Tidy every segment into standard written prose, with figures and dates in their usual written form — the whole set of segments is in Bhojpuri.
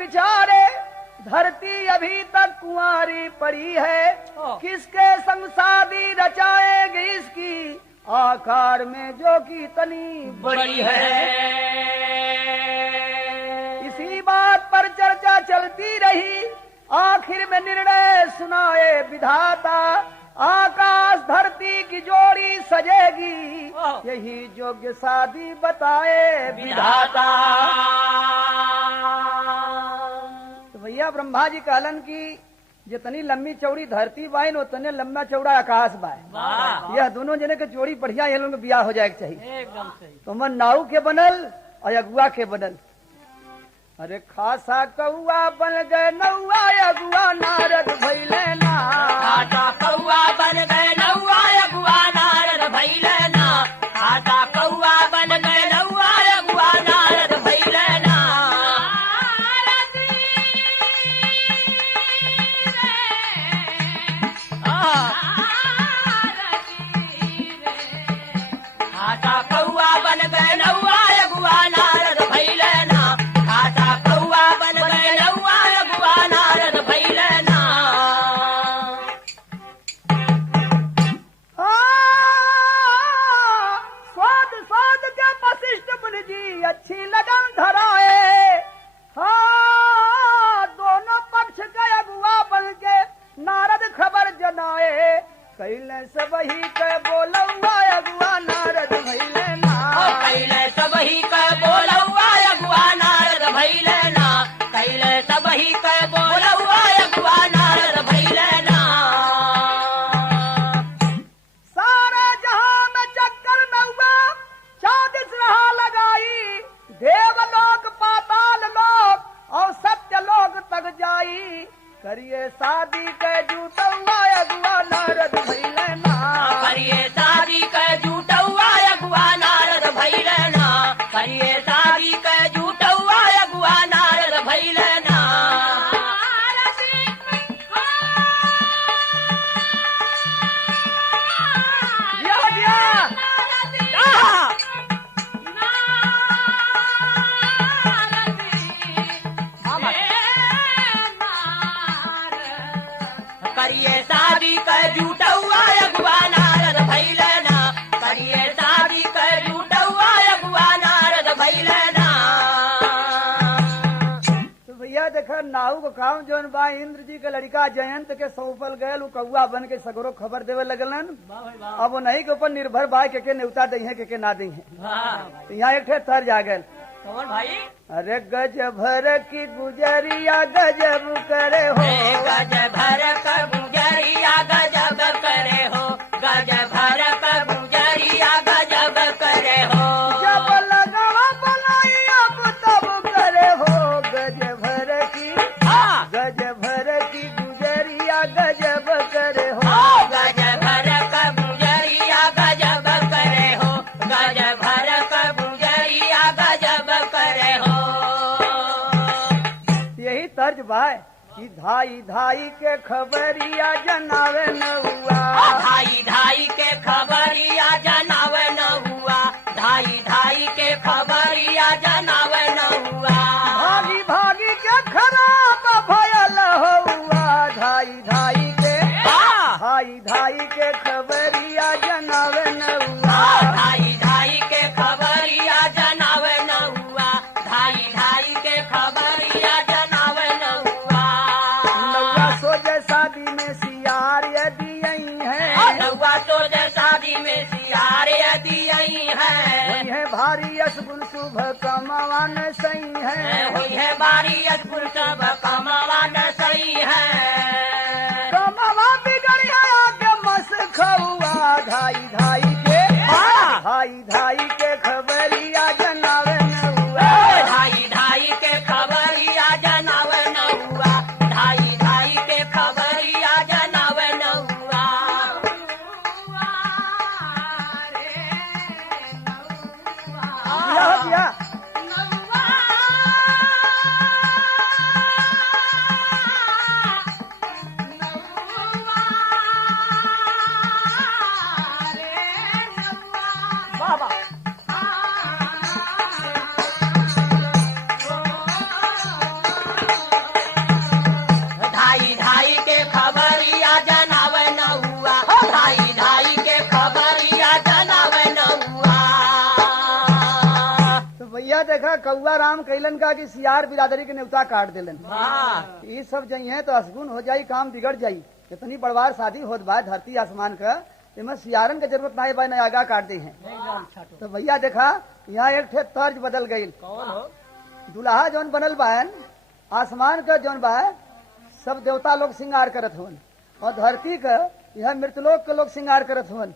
बिचारे धरती अभी तक कुंवारी पड़ी है, किसके संग शादी रचाएगी इसकी आकार में जो की तनी बड़ी है। इसी बात पर चर्चा चलती रही, आखिर में निर्णय सुनाए विधाता, आकाश धरती की जोड़ी सजेगी, यही योग्य शादी बताए विधाता। तो भैया ब्रह्मा जी कहलन की जितनी लंबी चौड़ी धरती बाइन उतने लंबा चौड़ा आकाश बाइन, यह दोनों जने के जोड़ी बढ़िया ये लोग ब्याह हो जाए चाहिए। एकदम सही। तो मन नाऊ के बनल और अगुआ के बनल। अरे खासा कौआ बन गए नौआ, अगुआ नारद भइले ना। खासा कौआ बन गए नौआ, अगुआ नारद भइले ना। खासा कौआ बन गए नौआ, अगुआ नारद भइले ना। खासा कौआ बन गए नौआ, अगुआ नारद भइले ना। खासा कौआ बन गए नौआ, अगुआ नारद भइले ना। स्वाद स्वाद के वशिष्ठ मुनि जी अच्छी लगन धराए। हाँ, दोनों पक्ष के अगुआ बन के नारद खबर जनाए। कैले सब ही के बोलौआ, अगुआ नारद भइले ना। कैले सब ही के बोलौआ, अगुआ नारद भइले ना। कैले सब ही के बोलौआ, अगुआ नारद भइले ना। सारे जहां में चक्कर नौआ 40 रहा लगाई, देवलोक पाताल लोक और सत्य लोक तक जाई। करिए शादी के जूटौआ, अगुआ नारद भइले ना। करिए शादी के जूटौआ, अगुआ नारद भइले ना। करिए शादी के जूटौआ, अगुआ नारद भइले ना। करिए शादी के जूटौआ, अगुआ नारद भइले ना। करिए शादी के जूटौआ, अगुआ नारद भइले ना। तो भैया देखा नाऊ को काम जोन बा इंद्र जी के लड़का जयंत के सौंपल गए, कौआ बन के सगरो खबर देवे लगलन। अब वो नहीं के ऊपर निर्भर बा के न्योता दई है के ना दई है। तो यहाँ एक ठे तर्ज आ गए। कौन भाई? अरे गज भर की गुजरिया गजब करे हो। गज भर का गुजरिया गजब करे हो। गज भर का गुजरिया गजब करे हो। जब लगावा बनाई अब तब करे हो। गज भर की गुजरिया गजब करे हो। गज भर का गुजरिया गजब करे हो। गज भर का गुजरिया गजब करे हो। यही तर्ज बा कि धाई धाई के खबरिया जनावे न हुआ। धाई धाई के खबरिया जनावे न हुआ। धाई धाई के खबरिया जनावे न हुआ। भागी भागी के खराब भयल हुआ। धाई धाई के खबरिया जनावे न हुआ। धाई धाई के खबरिया जनावे न हुआ। धाई धाई के खबरिया जनावे न हुआ। नौआ सोजे शादी में सियार यदि यही है। नौआ सोजे शादी में सियार यदि यही है। वही है भारी अशगुन शुभ कमावान सही है। हुई है बारी अशगुन शुभ कमावान सही है। कमावा बिगड़ गया के मस खौआ। धाई धाई के खबरिया जनावे न हुआ। धाई धाई के खबरिया जनावे न हुआ। धाई धाई के खबरिया जनावे न हुआ। दिया। कौआ राम कैलन का कि सियार बिरादरी के न्योता काट दिलन। वाह ये सब जइए तो असगुन हो जाई, काम बिगड़ जाई। इतनी बड़वार शादी होत बा धरती आसमान का, इनमें सियारन के जरूरत ना बा, न आगा काट दी है। तो भैया देखा यहाँ एक ठे तर्ज बदल गई। कौन हो? दुल्हा जौन बनल बा आसमान का जौन बा सब देवता लोग श्रृंगार करत हुवन, और धरती का यह मृतलोक के लोग श्रृंगार करत हुवन।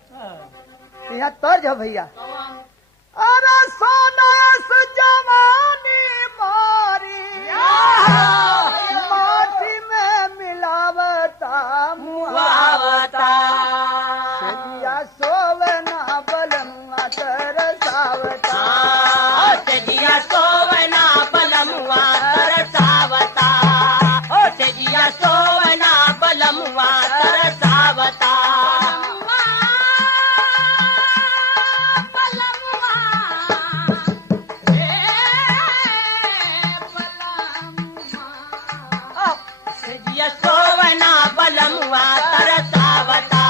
यहाँ तर्ज है भैया, अरे सोना से जवानी मारी माटी में मिलावता मुहावता सजिया सोवना बलमुआ तरसावता। ओ तेजिया सोवना बलमुआ तरसावता, ओ तेजिया सोवना बलमुआ तरसावता। तेजिया सोवना बलमुआ तरसावता,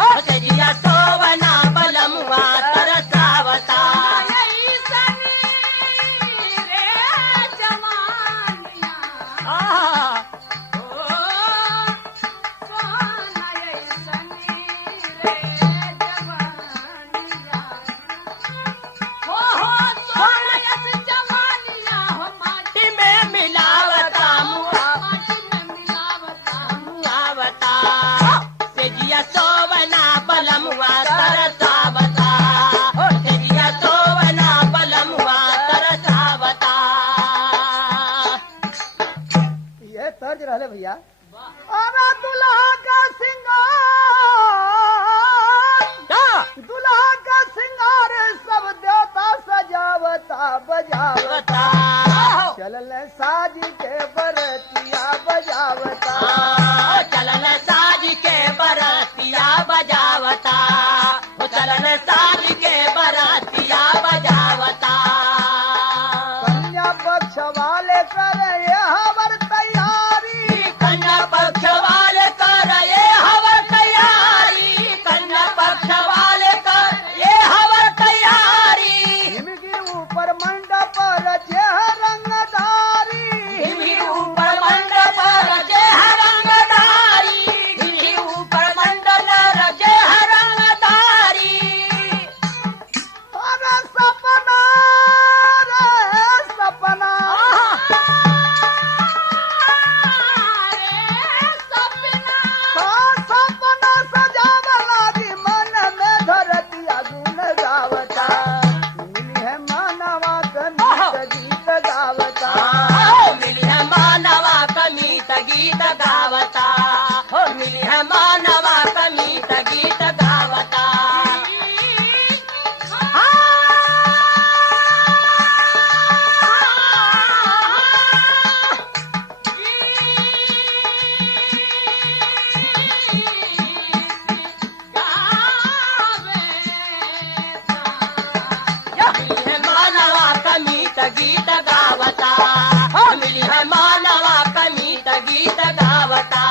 ओ तेजिया सोवना बलमुआ तरसावता। आहा, माटी में मिलावता मुहावता, तेजिया सोवना बलमुआ तरसावता, ओ तेजिया सोवना बलमुआ तरसावता। ये तर्ज रहले भैया। अरे दुल्हा का श्रृंगार, दुल्हा का श्रृंगार सब देवता सजावता बजावता। चलल साज के बरतिया बजावता। चलन साज के बरातिया बजावता, ओ चलन साज के बरातिया बजावता। कन्या पक्ष वाले करे हवर तैयारी, कन्या पक्ष वाले कर ये हवर तैयारी, कन्या पक्ष वाले कर ये हवर तैयारी। इनके ऊपर मंडप रचे रंगदारी, हिमी ऊपर मंडप रचे रंगदारी, हिमी ऊपर मंडप रचे रंगदारी। अरे सपना रे सपना, सपना सजावला दी मन में धरतिया गुन गावता। मिली है मानवा कमीत गीत गावता। मिली है मानवा कमीत गीत गावता, हो मिली है मानवा कमीत गीत गावता। मिली है मानवा कमीत गीत गावता, हो मिली है मानवा कमीत गीत गावता।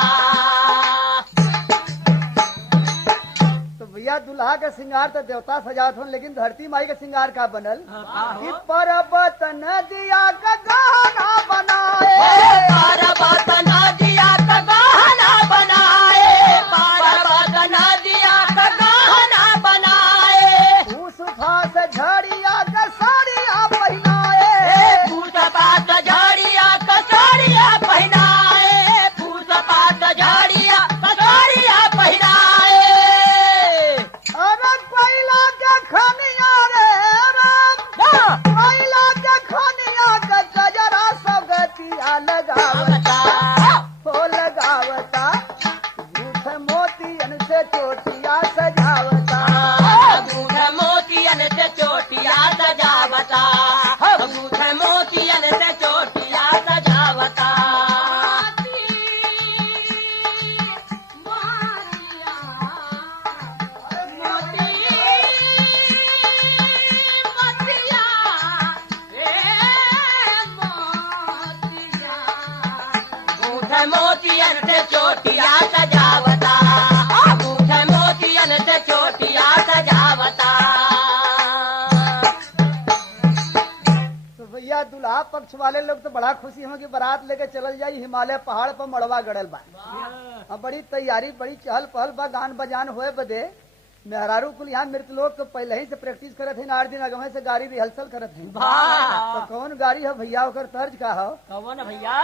तो भैया दुल्हा के श्रृंगार तो देवता सजात हो, लेकिन धरती माई के श्रृंगार का बनल कि पर्वत नदिया का गहना बनाए। पर्वत नदिया का गहना बनाए, पर्वत नदिया का गहना बनाए। फूस फास झड़िया का साड़िया पहनाए। फूस पात झाड़िया कसाड़िया पहनाए, फूस पात झाड़िया कसाड़िया पहनाए। अरे कोयला के खनिया रे राम, कोयला के खनिया का गजरा सब गतिया लगावता हो लगावता। झूठ मोतियन से चोटिया सजावता। बूढ़ मोतियन से चोटिया सजावता, बूढ़ मोतियन से चोटिया सजावता। बूढ़ मोतियन से चोटिया सजावता, बूढ़ मोतियन से चोटिया सजावता। तो भैया पक्ष वाले लोग तो बड़ा खुशी हो कि बारात लेके चल जाई हिमालय पहाड़ पर मड़वा गड़ल बा। अब बड़ी तैयारी बड़ी चहल पहल बा, गान बजान होए बदे मेहरारू कुल यहाँ मृत लोग तो पहले ही से प्रैक्टिस करत है, 8 दिन अगमे से गाड़ी रिहर्सल करत है। तो कौन गाड़ी है भैया, ओकर तर्ज का हो? कौन भैया?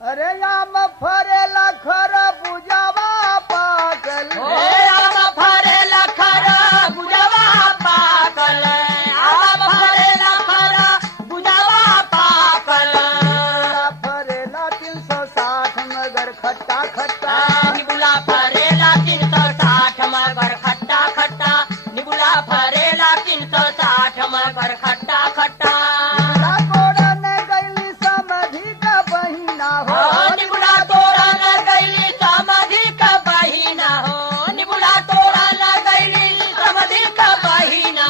अरे याम फरेला खर बुझावा पागल, आम फरेला खरा बुझावा पाकल, आम फरेला खरा बुझावा पाकल, फरेला 360 मगर खट्टा खट्टा, निबुला फरेला 360 मगर खट्टा खट्टा, निबुला फरेला 360 मगर खट्टा खट्टा। कोड़ा ने गईली समधी का बहिना हो, निबुला तोरा न गईली समाधि का बहिना हो, निबुला तोरा न गईली समाधि का बहिना।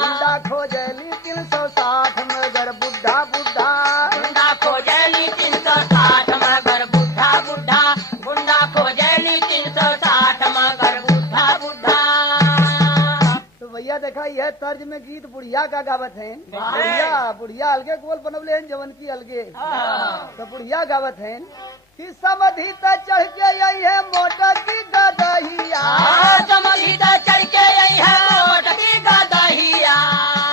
गुंडा खोजली 360 मगर बुढ़ा बुढ़ा, गुंडा खोजली 360 मगर बुढ़ा बुढ़ा, गुंडा खोजली 360 मगर बुढ़ा बुढ़ा। तो भैया देखा यह तर्ज में गीत बुढ़िया का गावत है। बुढ़िया बुढ़िया अलगे गोल बनवले हैं, जवन की अलगे। तो बुढ़िया गावत है कि समधी त चढ़ के यही है मोटर की गदहिया, समझी तो चढ़ के यही है मोटकी गदहिया,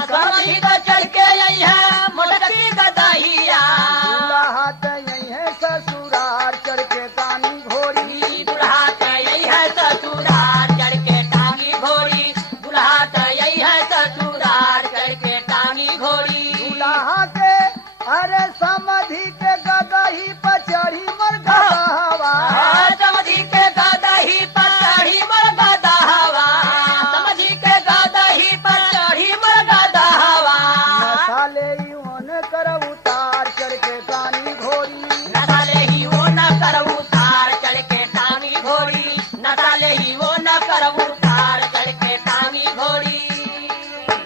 समझी तो चढ़ के यही है मोटकी गदहिया। दूल्हा त यही है ससुरार चढ़ के कानी घोड़ी, दुल्हा तो यही है ससुरार चढ़ के टांगी घोड़ी, दुल्हा तो यही है ससुरार चढ़ के टांगी घोड़ी। दूल्हा के अरे समधी के गदही पर चढ़ी मर गदहवा, समझी के गदही पर चढ़ी मर गदहवा, समझी के गदही पर चढ़ी मर गदहवा। साले यून कर उतार चढ़ के कानी घोड़ी, नसाले ही वो न करऊ तार चढ़ के टांगी घोड़ी, नसाले ही वो न करऊ तार चढ़ के टांगी घोड़ी।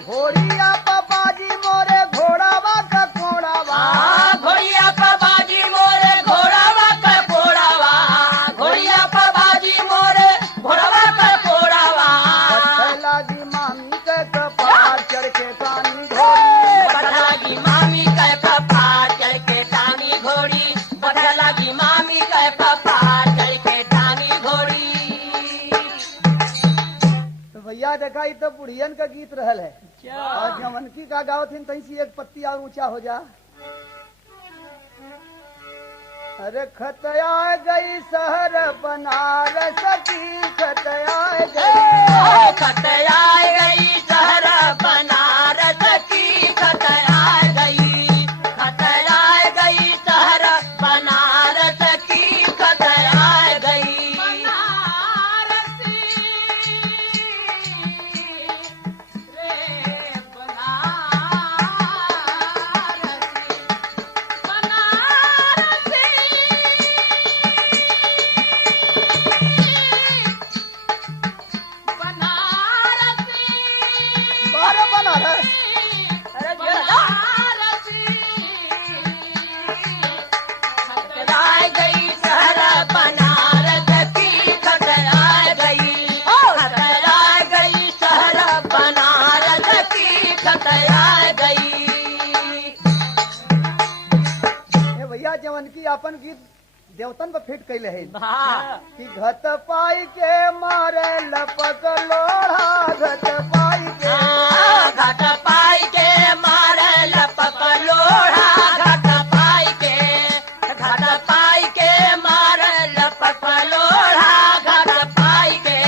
घोड़िया पपाजी मोरे घोड़ावा का कोड़ावा, घोड़िया पर बाजी मोरे घोड़ावा कर घोड़ावा, घोड़िया पर बाजी मोरे घोड़ावा कर घोड़ावा। लगी मामी के कपार चढ़ के कानी घोड़ी, बदला की मामी के कपार चढ़ के टांगी घोड़ी, बदला की मामी के कपार चढ़ के टांगी घोड़ी। तो भैया देखा ये तो बुढ़ियन का गीत रहल है। और जवनकी का गाँव थी तहीं से एक पत्ती और ऊंचा हो जा। अरे खतया गई शहर बनारस की, खतया गई खतया गई शहर बनारस की, खतया गई, खतया गई शहर बनारस की, खतया गई। बारह बनारस अरे खतरा गई शहर बनारस की, खतरा गई, खतरा गई शहर बनारस की, खतरा गई। ए भैया जवनकी अपन गीत देवतन पर फिट कैले है कि घत पाई के मारे लपक लोढ़ा, घत पाई के घट पाई के मारे लपक लोढ़ा, घट पाई के, घट पाई के मारे लपक लोढ़ा, घट पाई के।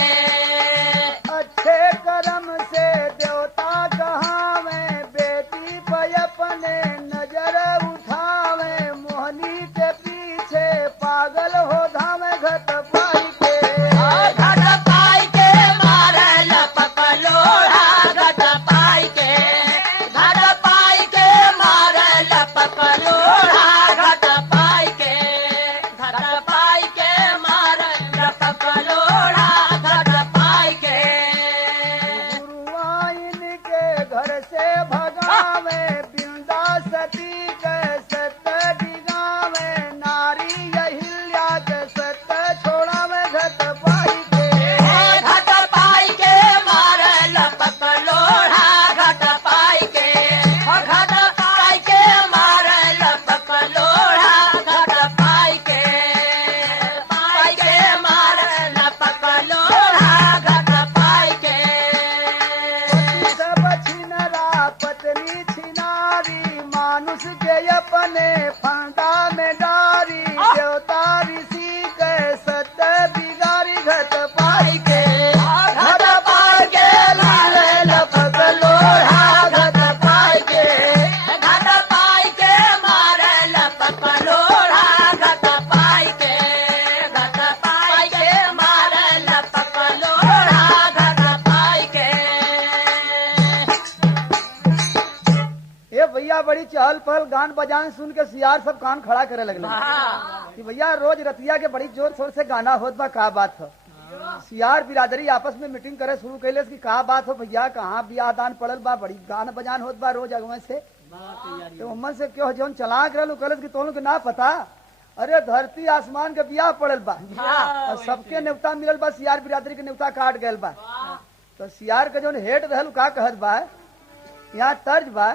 अच्छे कर्म से देवता कहावे, बेटी पे अपने नजर उठावे, मोहनी के पीछे पागल हो धावे, घट पाई के घट पाई के मारे लपक लोढ़ा, घट पाई के, फंदा में डारी देवता ऋषि के सत्य बिगारी घट पाई के घट पाई के लाल लपक लोढ़ा घट पाई के मारे लपक लोढ़ा घट पाई के मारे लपक लोढ़ा घट पाई के। ये भैया बड़ी चहल पहल गान बजान सुन के सियार सब कान खड़ा करे लगले कि भैया रोज रतिया के बड़ी जोर शोर से गाना होत बा, का बात हो। सियार बिरादरी आपस में मीटिंग करे शुरू कैले कि का बात हो भैया, कहाँ बियाह दान पड़ल बा, बड़ी गान बजान होत बा रोज अगवे से। तो उम्मन से क्यों जौन चलाक रहलू कहलस कि तोनू के ना पता, अरे धरती आसमान के बियाह पड़ल बा और सबके न्योता मिलल बा, सियार बिरादरी के न्योता काट गयल बा। तो सियार के जौन हेड रहलू का कहत बा, यहाँ तर्ज बा,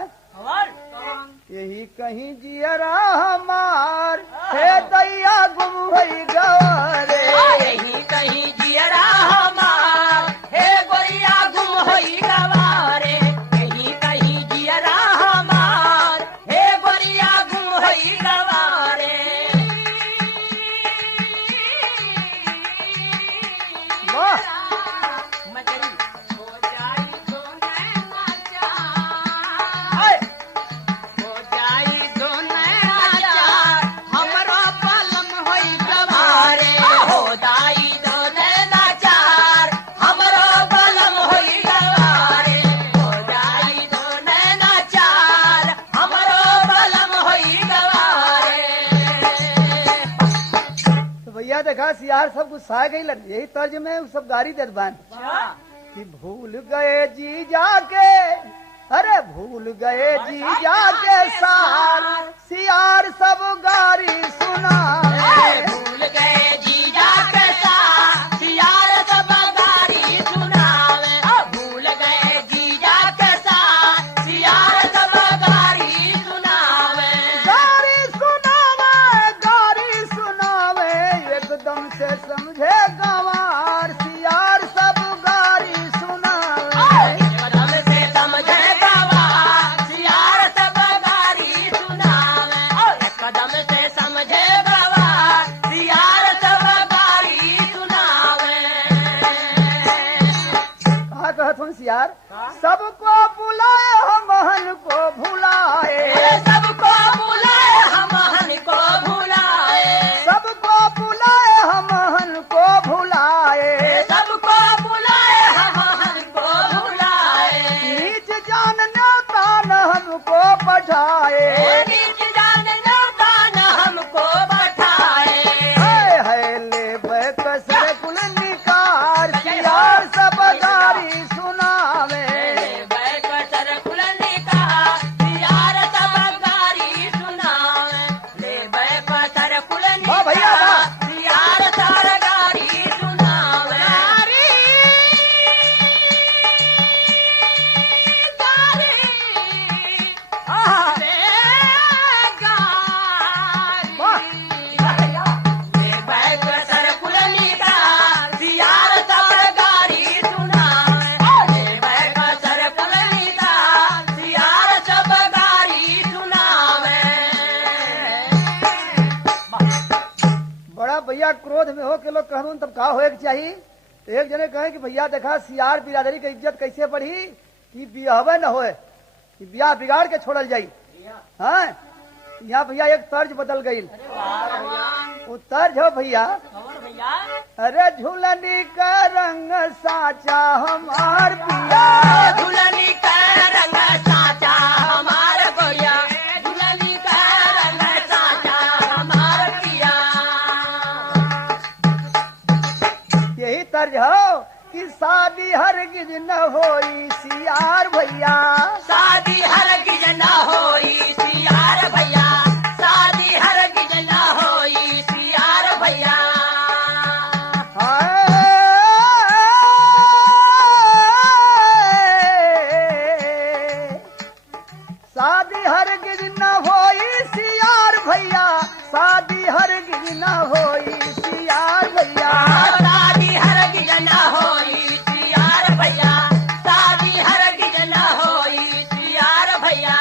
यही कहीं जियरा हमार हे दैया गुम भई गवारे, यही कहीं जियरा हमार हे गोरिया गुम होई गवारे, यही कहीं जियरा हमार हे गोरिया गुम होई गवारे। वाह मजरी हो जाई सोने हो जाई सोने नाचार हमरो पलम होई गवारे, हो जाई सोने नाचार हमरो पलम होई गवारे, हो जाई सोने नाचार हमरो पलम होई गवारे। तो भैया देखा सियार सब गुस्सा गई, यही तर्ज में उ सब गाड़ी देत बान कि भूल गए जी जाके, अरे भूल गए जी जाके साल सियार सब गारी सुना, भूल गए जीजा के साथ सियार सब गारी सुनावे, भूल गए जीजा के साथ सियार सब गारी सुनावे। गारी सुनावे एकदम से समझे गंवार सियार सब गारी सुनावे। कदम से समझे गवार सियार सब गारी सुनावे, कदम से समझे गवार सियार सब गारी सुनावे। कहा कहत हूँ सियार, सबको बुलाए हम महल को भुलाए, सबको बुलाए हम हन को भुलाए, सबको बुलाए हम महल को भुलाए, सबको बुलाए हम हन को भुलाए, नीच जान न्योता न हमको पठाए, नीच जान न्योता न हमको बैठाए। है ले कसर कुल निकार सियार सब गारी सुनावे। बैकसर कुलनी का सियार सब गारी सुनावे, ले बैकसर कुलनी वाह भैया, का वाह। सियार सब गारी सुनावे। बैकसर कुलनी का सियार सब गारी सुनावे, बैकसर कुलनी का सियार सब गारी सुनावे। बड़ा भैया क्रोध में हो के लोग कहूँ तब का होए के चाहिए। एक जने कहे कि भैया देखा सियार बिरादरी की इज्जत कैसे बढ़ी कि बियाहवे न होए, कि बियाह बिगाड़ के छोड़ल जाई। हाँ यहाँ भैया एक तर्ज बदल गई, वो तर्ज हो भैया, अरे झूलनी का रंग साचा हमार पिया, दुल्हनी का रंग साचा हमार गोरिया, दुल्हनी का रंग साचा हमार पिया। यही तर्ज हो कि शादी हरगिज न होई सियार भैया, शादी हरगिज न होई सियार भैया, शादी हरगिज न होई सियार भैया। शादी हरगिज न होई सियार भैया, शादी हरगिज न होई सियार भैया, शादी हरगिज न होई सियार भैया, शादी हरगिज न होई सियार भैया।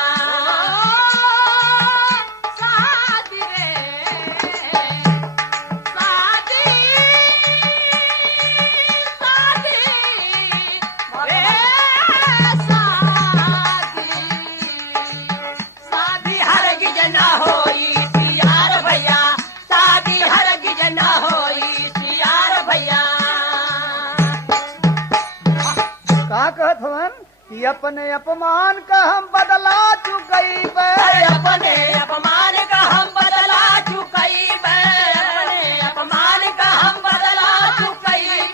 अपने अपमान का हम बदला चुकई अपने अपमान का हम बदला चुकई अपने अपमान का हम बदला चुकई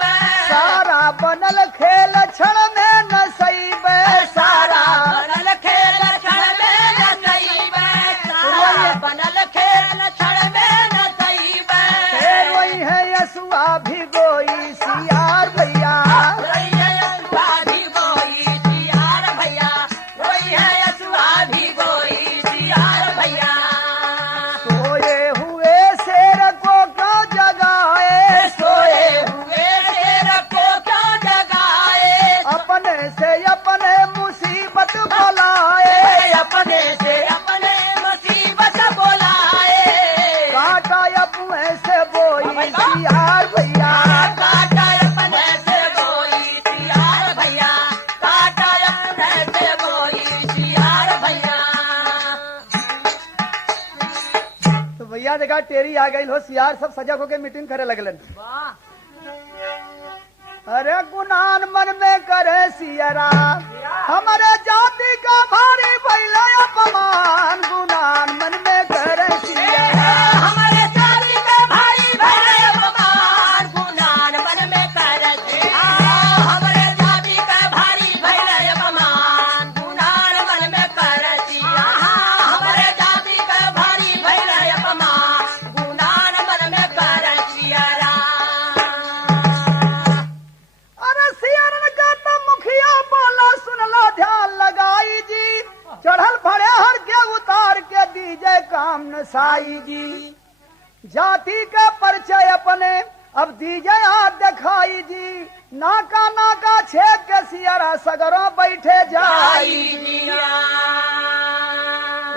सारा बनल खेल क्षण में न सही सारा बनल खेल क्षण में न सही सारा बनल खेल क्षण में न सही वही है यसुआ भिगोई सियार भैया सोए हुए शेर को क्यों जगाए अपने से अपने मुसीबत बुलाए अपने से अपने मुसीबत बोलाए काटा अपने से बोई सियार भैया काटा अपने से बोई सियार भैया काटा अपने से बोई सियार भैया तो भैया देखा टेरी आ गई हो सियार सब सजग होके मीटिंग करे लगलन अरे गुनान मन में करे सियरा हमारे जाति का भारी भैला अपमान गुनान मन में करे सियरा हमारे जाति का भारी भैला अपमान गुनान मन में करे हमारे जाति का भारी भैला अपमान गुनान मन में करे हमारे जाति का भारी भैला अपमान गुनान मन में करे अरे सियरन का तो मुखिया बोला सुन लो ध्यान लगाई जी चढ़ल फड़े हर के उतार के दीजे काम न साई जी जाति का परिचय अपने अब दीजे हाथ दिखाई जी नाका नाका छेक के सियरा सगरों बैठे जाई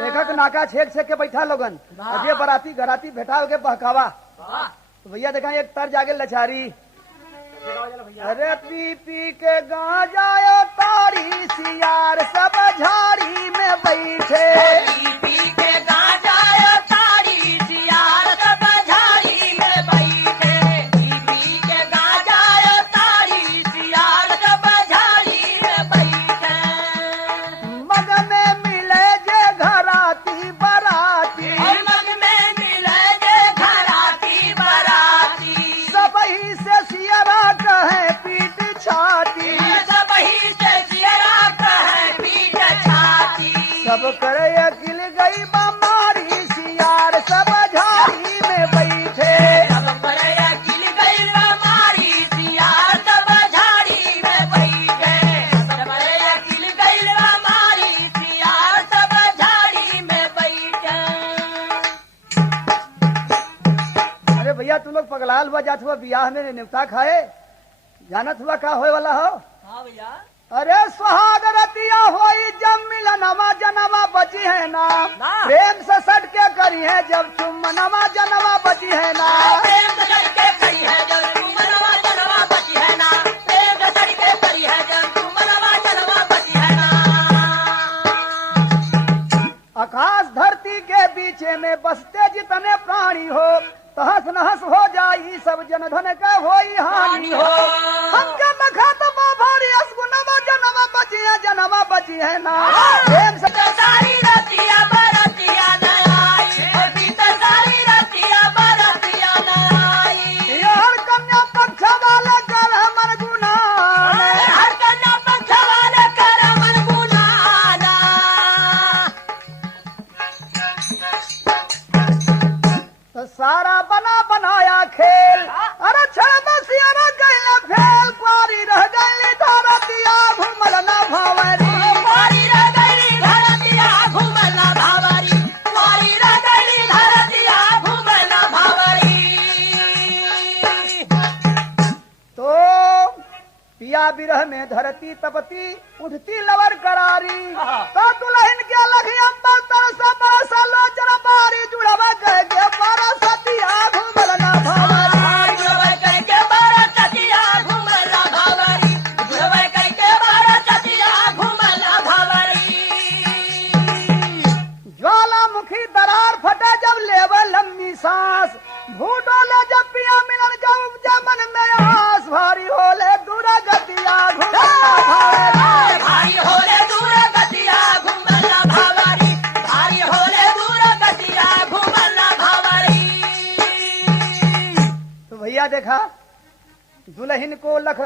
एक नाका छेक छेक के बैठा लोगन अजय बराती घराती बैठा के बहकावा तो भैया देखा एक तर्ज आगे लचारी अरे पी पी के गांजा तारी सियार सब झाड़ी में बैठे पी के गांजा तारी सियार सब झाड़ी में बैठे पी के गांजा तारी सियार सब झाड़ी में बैठे मग में मिले जे घराती बराती मग में मिले जे घराती बराती सब ही से सियरा कहे पीट छाती सबही से सियरा कहे पीट छाती सब करे अकिल गई बमारी सियार सब झाड़ी में बैठे सब करे अकिल गई हमारी सियार सब झाड़ी में बैठे सब करे अकिल गई हमारी सियार सब झाड़ी में बैठे अरे भैया तुम लोग पगलाल हुआ जात हुआ बियाह में न्योता खाए जानत हुआ का होए वाला हो हाँ भैया अरे सुहाग रतिया होई जब मिलनवा जनवा बची है ना प्रेम से सट के करी है जब चुम्बनवा जनवा बची है ना प्रेम से लड़के करी है जब चुम्बनवा जनवा बची है ना प्रेम से लड़के करी है जब चुम्बनवा जनवा बची है ना आकाश धरती के बीचे में बसते जितने प्राणी हो तहस नहस हो जाई सब जनधन के होई हानि हो हमके मखातब भारी असगुनवा जनवा बची है जनवा बची है ना प्रेम से सारी रतिया बरतिया नई बीता सारी रतिया बरतिया नई यार कन्या पक्ष वाले कर हमर गुना हर कन्या पक्ष वाले कर मन गुनाना तो सारा बना बनाया खेल अरे छड़ सियारा गइल फेल क्वारी रह गइल धरतिया घुमल ना भावरी कुंवारी रह गई धरतिया घूमना भावरी कुंवारी रह गई धरतिया घूमना भावरी तो पिया बिरह में धरती तपती उठती लवर करारी तो दुल्हन के लगी अंबर तरसा बरसा लोचन बारी जुड़वा गए के बरसतिया घुमल ना भावरी जुड़वे करके बरसतिया घूमना भावरी जुड़वे करके बरसतिया घूमना भावरी ज्वालामुखी दरार फटे जब लेवे लंबी सांस भूटो ले जब पिया मिलन जब जमन में आस भारी होले दूरा गतिया घुमल ना भावरी भारी होले भैया देखा दुल्हन को लख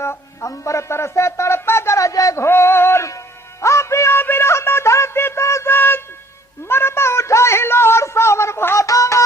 अंबर तरसे तड़प गरजे घोर अभी विरह में धरती तो मरबा उठा हिलोर सावन भादो